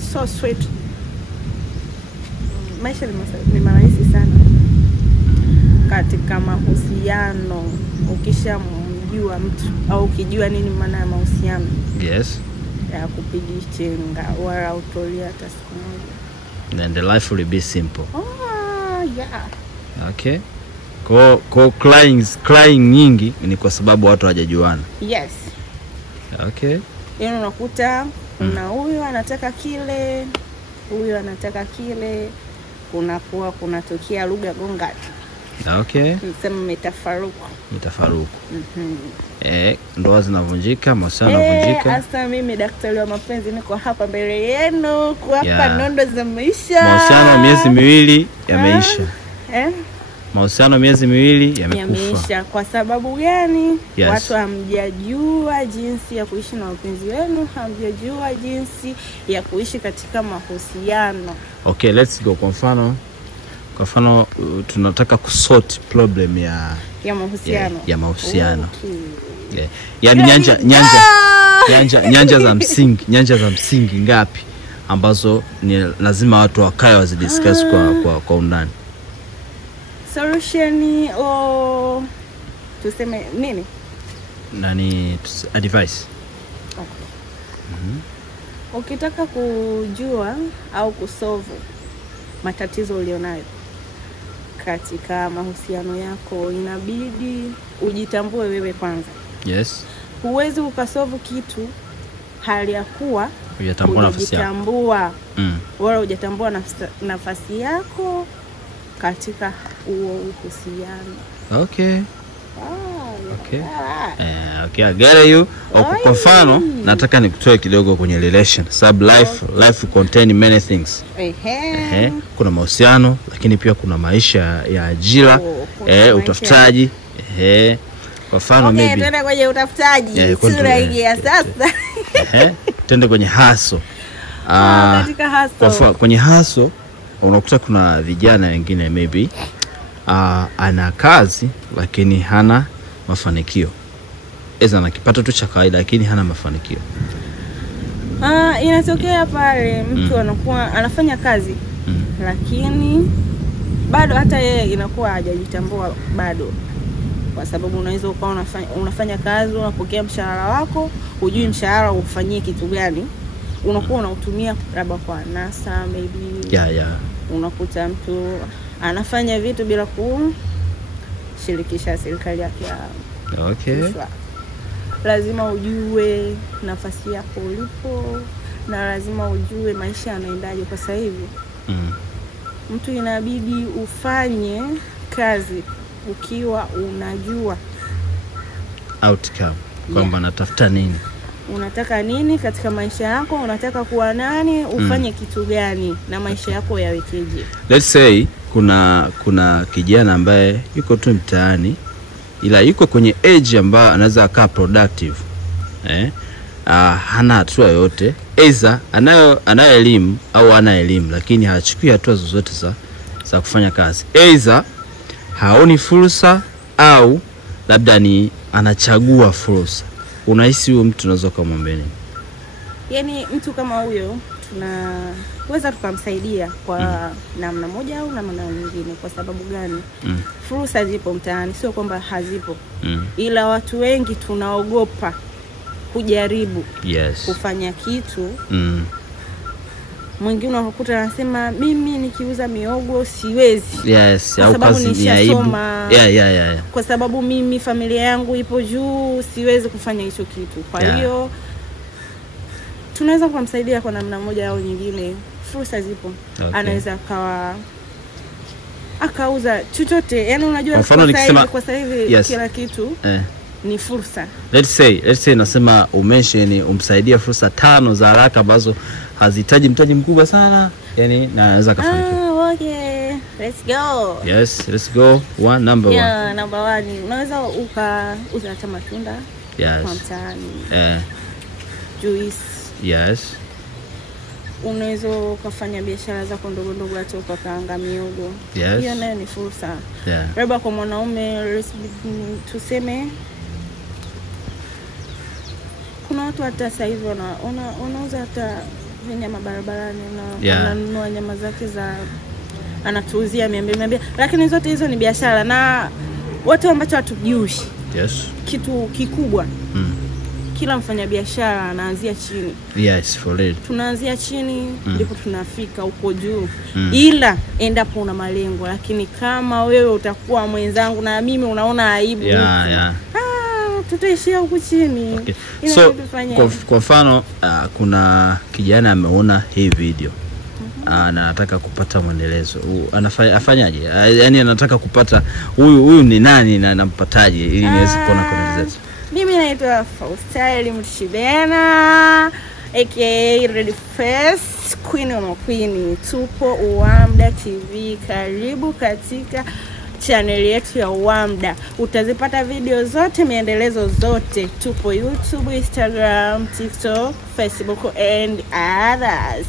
It's so sweet. Maisha ni marahisi sana katika mahusiano ukishamjua mtu au ukijua nini maana ya mahusiano. Yes. Ya kupigi chenga wala utolia hata siku moja. Then the life will be simple. Oh, yeah. Okay. Kwa crying nyingi ni kwa sababu watu hawajajuana. Yes. Okay. Yaani unakuta kuna huyu anataka kile, huyu anataka kile, kunatokea lugha gongani. Okay. Nisema metafaruku. Ndoa zinavunjika, mahusiano yanavunjika. Hasa mimi daktari wa mapenzi niko hapa mbele yenu kuwapa nondo za maisha. Mahusiano miezi miwili yameisha. Mahusiano miezi miwili yameisha. Kwa sababu gani? Watu hamjajua jinsi ya kuishi na wapenzi wenu, hamjajua jinsi ya kuishi katika mahusiano. Okay, let's go. Kwa mfano tunataka kusort problem ya mahusiano. Okay. Yaani nyanja za msingi ngapi ambazo ni lazima watu wakae wazidiscuss kwa undani? Solution o tuseme nini? Advice. Okay. Ukitaka kujua au kusolve matatizo ulionayo katika mahusiano yako, inabidi ujitambue wewe kwanza. Yes. Huwezi ukasolve kitu hali ya kuwa hujatambua wala hujatambua nafasi yako katika huo uhusiano. Okay. Okay, I get you. Kwa mfano nataka nikutoe kidogo kwenye relation. Life contain many things. Kuna mahusiano lakini pia kuna maisha ya ajira, utafutaji. Kwa mfano maybe twende kwenye utafutaji. Sura hii ya sasa. Twende kwenye hustle. Katika hustle. Kwenye hustle unakuta kuna vijana wengine maybe ana kazi lakini hana mafanikio. Ana kipato tu cha kawaida lakini hana mafanikio. Inatokea pale mtu anakuwa anafanya kazi lakini bado hata yeye inakuwa hajajitambua bado. Kwa sababu unaweza ukawa unafanya kazi, unapokea mshahara wako, hujui mshahara ufanyie kitu gani. Unakuwa unautumia labda kwa anasa maybe. Unakuta mtu anafanya vitu bila kushirikisha serikali yake. Okay. Lazima ujue nafasi yako ulipo na lazima ujue maisha yanaendaje kwa sasa hivi. Mtu inabidi ufanye kazi ukiwa unajua outcome kwamba natafuta nini. Unataka nini katika maisha yako, unataka kuwa nani, ufanye kitu gani na maisha yako yawekeje. Let's say kuna kijana ambaye yuko tu mtaani ila yuko kwenye age ambayo anaweza kuwa productive. Hana hatua yote. Either anayo elimu au hana elimu lakini hachukui hatua zozote za kufanya kazi. Either haoni fursa au labda ni anachagua fursa. Unahisi huyo mtu unaweza kumwambia nini? Yaani mtu kama huyo tunaweza tukamsaidia kwa namna moja au namna nyingine. Kwa sababu gani? Fursa zipo mtaani, sio kwamba hazipo. Ila watu wengi tunaogopa kujaribu kufanya kitu. Mwingine unakuta anasema mimi nikiuza miogo siwezi. Au kazi ni aibu. Kwa sababu mimi familia yangu ipo juu, siwezi kufanya hicho kitu. Kwa hiyo tunaweza kumsaidia kwa namna moja au nyingine. Fursa zipo. Anaweza akauza chochote. Yaani unajua kwa sasa hivi kila kitu ni fursa. Let's say nasema umsaidia fursa 5 za haraka ambazo hazihitaji mtaji mkubwa sana, yani na anaweza kufanikiwa. Okay. Let's go. Yes, let's go. Number 1. Number 1. Unaweza ukauza hata matunda. Kwa mtaani. Juice. Yes. Unaweza ukafanya biashara zako ndogo ndogo hata ukakaanga miogo. Hiyo nayo ni fursa. Labda kwa mwanaume tuseme kuna watu hata sasa hivi wanauza hata nyama barabarani na ananunua nyama zake za anatuuzia 200. Lakini zote hizo ni biashara na watu ambacho hatujui. Yes. Kitu kikubwa. Kila mfanyabiashara anaanzia chini. Yes, for real. Tunaanzia chini ndipo tunafika huko juu. Ila endapo una malengo, lakini kama wewe utakuwa mwenzangu na mimi unaona aibu. Tutaishia huko chini. Okay. So kwa mfano kuna kijana ameona hii video. Na anataka kupata mwendelezo. Afanyaje? Yaani anataka kupata huyu ni nani na nampataje ili niweze kuona content zetu. Mimi naitwa Faustine Mshibena aka Red Face Queen of Queen. Tupo Uwamda TV. Karibu katika channel yetu ya Uwamda. Utazipata video zote, miendelezo zote. Tupo YouTube, Instagram, TikTok, Facebook and others.